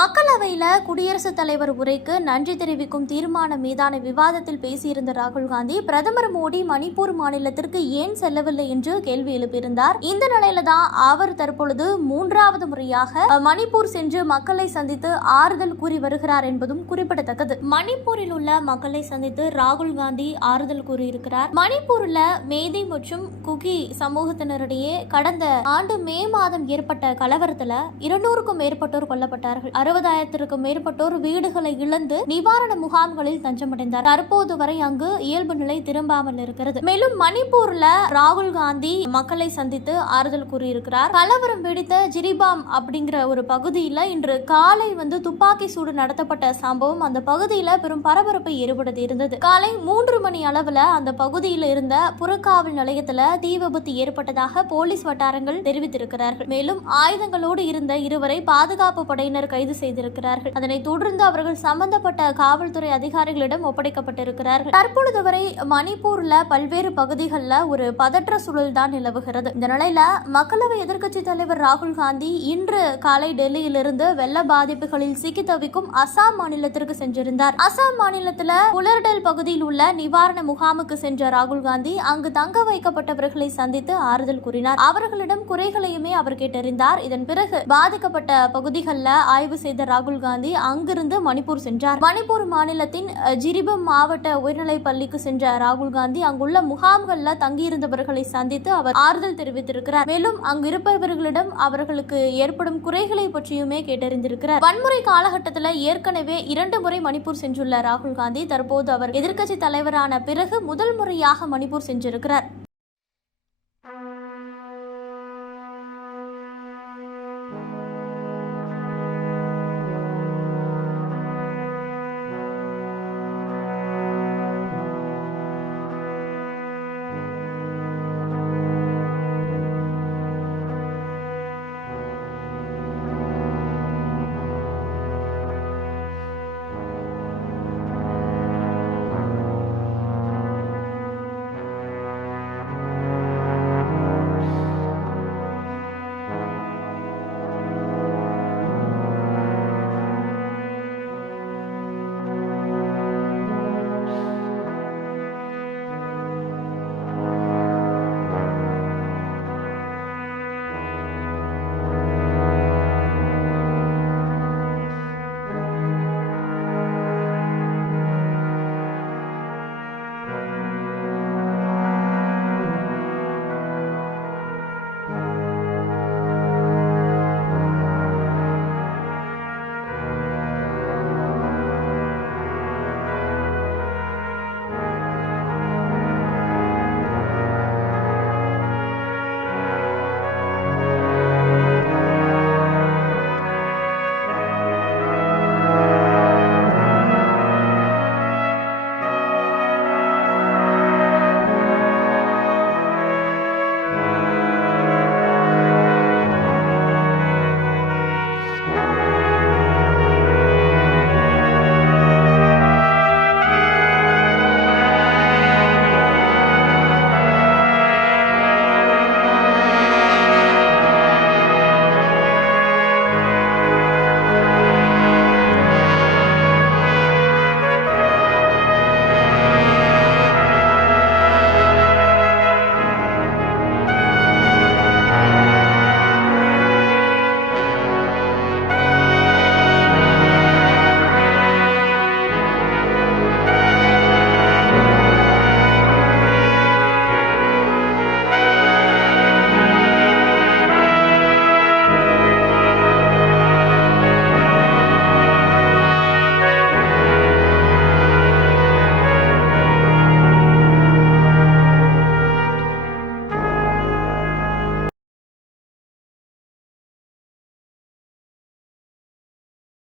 bakın குடியரசுத் தலைவர் உரைக்கு நன்றி தெரிவிக்கும் தீர்மானம் மீதான விவாதத்தில் பேசியிருந்த ராகுல் காந்தி பிரதமர் மோடி மணிப்பூர் மாநிலத்திற்கு ஏன் செல்லவில்லை என்று கேள்வி எழுப்பியிருந்தார். இந்த நிலையில தான் அவர் தற்பொழுது மூன்றாவது முறையாக மணிப்பூர் சென்று மக்களை சந்தித்து ஆறுதல் கூறி வருகிறார் என்பதும் குறிப்பிடத்தக்கது. மணிப்பூரில் உள்ள மக்களை சந்தித்து ராகுல் காந்தி ஆறுதல் கூறியிருக்கிறார். மணிப்பூர்ல மேதை மற்றும் குகி சமூகத்தினரிடையே கடந்த ஆண்டு மே மாதம் ஏற்பட்ட கலவரத்துல இருநூறுக்கும் மேற்பட்டோர் கொல்லப்பட்டார்கள். அறுபதாயிரத்திற்கும் மேற்பட்டோர் வீடுகளை இழந்து நிவாரண முகாம்களில் தஞ்சமடைந்தார். தற்போது வரை அங்கு இயல்பு நிலை திரும்பாமல் இருக்கிறது. மேலும் மணிப்பூர்ல ராகுல் காந்தி மக்களை சந்தித்து ஆறுதல் கூறியிருக்கிறார். கலவரம் வெடித்த ஜிரிபாம் அப்படிங்கிற ஒரு பகுதியில் இன்று காலை வந்து துப்பாக்கி சூடு நடத்தப்பட்ட சம்பவம் அந்த பகுதியில் பெரும் பரபரப்பை ஏற்படுத்தி இருந்தது. காலை மூன்று மணி அளவில் அந்த பகுதியில் இருந்த புறக்காவல் நிலையத்தில் தீ விபத்து ஏற்பட்டதாக போலீஸ் வட்டாரங்கள் தெரிவித்திருக்கிறார்கள். மேலும் ஆயுதங்களோடு இருந்த இருவரை பாதுகாப்பு படையினர் கைது செய்திருக்கிறார்கள். அதனைத் தொடர்ந்து அவர்கள் சம்பந்தப்பட்ட காவல்துறை அதிகாரிகளிடம் ஒப்படைக்கப்பட்டிருக்கிறார்கள். தற்பொழுது வரை மணிப்பூர்ல பல்வேறு பகுதிகளில் ஒரு பதற்ற சூழல் தான் நிலவுகிறது. இந்த நிலையில மக்களவை எதிர்க்கட்சி தலைவர் ராகுல் காந்தி இன்று காலை டெல்லியிலிருந்து வெள்ள பாதிப்புகளில் சிக்கி தவிக்கும் அசாம் மாநிலத்திற்கு சென்றிருந்தார். அசாம் மாநிலத்துல புலர்டல் பகுதியில் உள்ள நிவாரண முகாமுக்கு சென்ற ராகுல் காந்தி அங்கு தங்க வைக்கப்பட்டவர்களை சந்தித்து ஆறுதல் கூறினார். அவர்களிடம் குறைகளையுமே அவர் கேட்டறிந்தார். இதன் பிறகு பாதிக்கப்பட்ட பகுதிகளில் ஆய்வு செய்த ராகுல் காந்தி அங்கிருந்து மணிப்பூர் சென்றார். மணிப்பூர் மாநிலத்தின் ஜிரிபம் மாவட்ட உயர்நிலை பள்ளிக்கு சென்ற ராகுல் காந்தி அங்குள்ள முகாம்கள்ல தங்கியிருந்தவர்களை சந்தித்து அவர் ஆறுதல் தெரிவித்திருக்கிறார். மேலும் அங்கு இருப்பவர்களிடம் அவர்களுக்கு ஏற்படும் குறைகளை பற்றியுமே கேட்டறிந்திருக்கிறார். வன்முறை காலகட்டத்தில் ஏற்கனவே இரண்டு முறை மணிப்பூர் சென்றுள்ள ராகுல் காந்தி தற்போது அவர் எதிர்க்கட்சி தலைவரான பிறகு முதல் முறையாக மணிப்பூர் சென்றிருக்கிறார்.